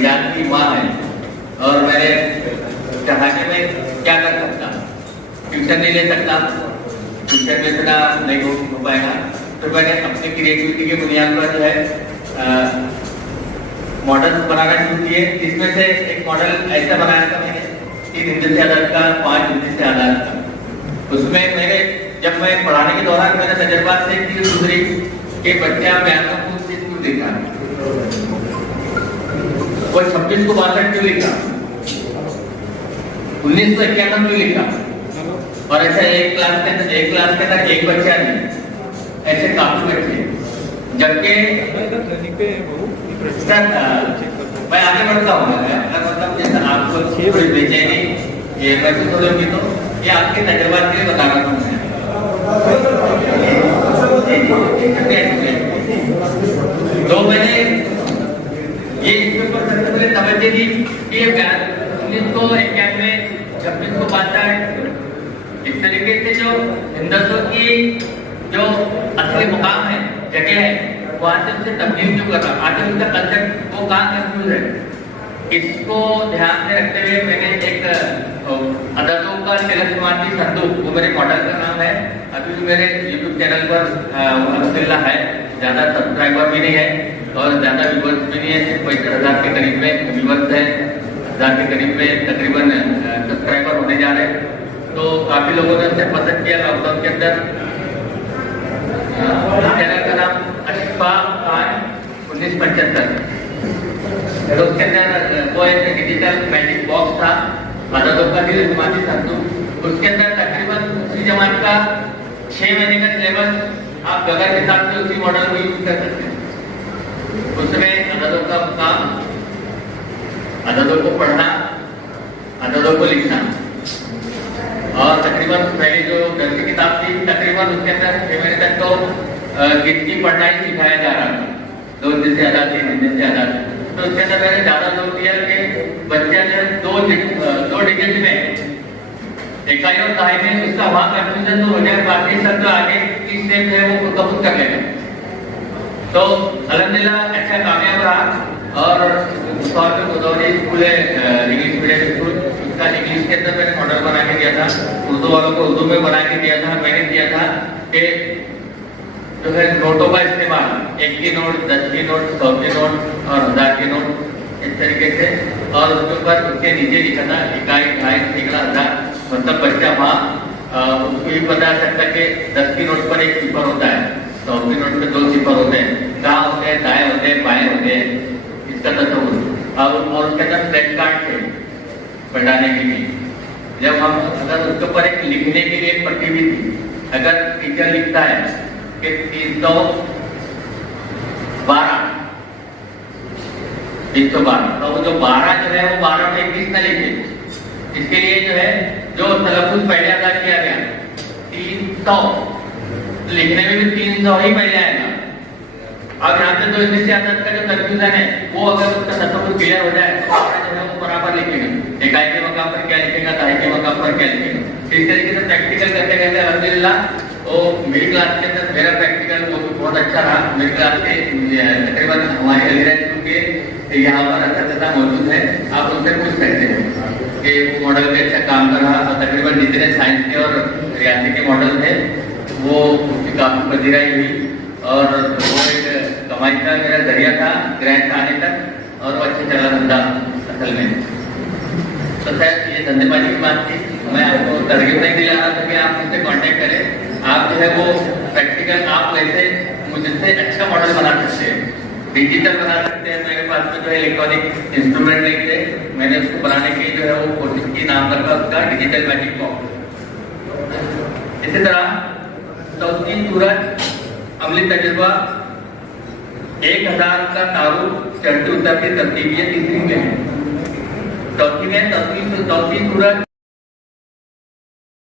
निजात की माँ है और मेरे चढ़ाने में क्या कर सकता, ट्यूशन नहीं ले सकता, ट्यूशन में इतना नहीं हो पाएगा। तो मैंने अपनी क्रिएटिविटी की बुनियाद पर जो है मॉडल बनाना शुरू किए। इसमें से एक मॉडल ऐसा बनाया था मैंने 3 हिंदी से आधार का, 5 हिंदी से आधार का। उसमें मेरे जब मैं पढ़ाने के दौरान मैंने तजर्बा से एक चीज सुधरी कि बच्चा व्याकरण को क्यों लिखा, वो 26 को 62 क्यों लिखा, 1991 क्यों लिखा, और ऐसा एक क्लास के अंदर एक बच्चा नहीं, ऐसे काफी बच्चे। जबकि मैं आगे बढ़ता हूँ, मतलब जैसे आपको बेचैनी ये महसूस हो रही, तो ये आपके तजर्बा के लिए बता रहा हूँ मैं। तो मैंने ये इसके ऊपर सबसे पहले तवज्जो दी कि 1991 26 को 62 इस तरीके से जो हिंदुत्व की जो असली मुकाम है, जगह है, वहां से उसे तब्दील क्यों कर रहा, आखिर उसका कंसेप्ट वो कहाँ कंफ्यूज है। इसको ध्यान में रखते हुए मैंने एक अददों का तिलस्माती संदूक, वो मेरे मॉडल का नाम है। अभी भी मेरे यूट्यूब चैनल पर अल्हम्दुलिल्लाह है, ज्यादा सब्सक्राइबर भी नहीं है और ज्यादा व्यूवर्स भी नहीं है, सिर्फ 65,000 के करीब में व्यूवर्स है, 1000 के करीब में तकरीबन सब्सक्राइबर होने जा रहे हैं। तो काफी लोगों ने उसे पसंद किया। लॉकडाउन के अंदर चैनल का नाम अशफा खान 1975, तो उसके अंदर वो एक डिजिटल मैजिक बॉक्स था, अददों का तिलस्माती संदूक। उसके अंदर तकरीबन उसी जमात का 6 महीने का सिलेबस आप जगह के हिसाब से उसी मॉडल को यूज कर सकते हैं। उसमें अददों का काम, अददों को पढ़ना, अददों को लिखना, और तकरीबन पहली जो 10 की किताब थी, तकरीबन उसके अंदर 6 महीने तक तो गिनती पढ़ना ही सिखाया जा रहा था, 2 हिंदी से आधा, 3 हिंदी से आधा। तो उसके अंदर मैंने ज्यादा जोर दिया कि बच्चा जो 2 डिजिट में इकाई और दहाई में उसका वहां कंफ्यूजन तो हो जाए, बाकी सब जो आगे की स्टेप है वो खुद कर लेगा। तो अल्हम्दुलिल्लाह अच्छा कामयाब रहा। और गोदावरी स्कूल है, इंग्लिश मीडियम स्कूल, उसका इंग्लिश के अंदर मैंने मॉडल बना के दिया था, उर्दू वालों को उर्दू में बना के दिया था। मैंने दिया था कि जो है नोटों का इस्तेमाल, 1 की नोट, 10 की नोट, 100 की नोट और 1000 की नोट, इस तरीके से। और उसके ऊपर उसके नीचे लिखा था इकाई, ढाई, सैकड़ा, हजार। मतलब बच्चा वहाँ उसको ये बता सकता कि 10 की नोट पर 1 सिफर होता है, 100 की नोट पर 2 सिफर होते हैं, कहाँ होते हैं, दाएं होते हैं, बाएं होते हैं, इसका तस्वुर। और उसके अंदर फ्लैश कार्ड थे पढ़ाने के लिए। जब हम अगर उसके ऊपर एक लिखने के लिए एक पट्टी भी थी, अगर टीचर लिखता है कि 312 तो वो जो 12 जो है वो 12 में 21 न लिखे। इसके लिए जो है जो तलफ़ुज़ पहले अदा किया गया 300, लिखने में भी 300 ही पहले आएगा। अब यहाँ पे 2 हिंदी से आधा का जो कंफ्यूजन है, वो अगर उसका तस्वुर क्लियर हो जाए तो जो है वो बराबर लिखेगा, इकाई के मकाम पर क्या लिखेगा, दहाई के मकाम पर क्या लिखेगा। इस तरीके से प्रैक्टिकल करते करते अल्हम्दुलिल्लाह तो मेरी क्लास के अंदर मेरा प्रैक्टिकल वो भी बहुत अच्छा रहा। मेरी क्लास के तकरीबन हमारे अलीगढ़ स्कूल के यहाँ पर असतज़ा मौजूद है, आप उनसे पूछ सकते हैं कि वो मॉडल पे अच्छा काम कर रहा। और तकरीबन जितने साइंस के और रियासी के मॉडल थे वो उसकी काफ़ी पजीराई हुई, और वो एक कमाई का मेरा जरिया था ग्रैंड आने तक, और वो अच्छा चला धंधा असल में। तो सर ये धंधेबाजी की बात थी, मैं आपको तरगीब नहीं दिला रहा था कि आप मुझसे कांटेक्ट करें। आप जो है वो प्रैक्टिकल आप वैसे मुझसे अच्छा मॉडल बना सकते हैं, डिजिटल बना सकते हैं। मेरे पास में जो है इलेक्ट्रॉनिक इंस्ट्रूमेंट नहीं थे, मैंने उसको बनाने के लिए जो है वो कोशिश की, नाम रखा उसका डिजिटल मैजिक बॉक्स। इसी तरह चौथी सूरत अमली तजुर्बा 1000 का तारुफ चढ़ती उतरती तरतीब, ये तीसरी में है। चौथी सूरत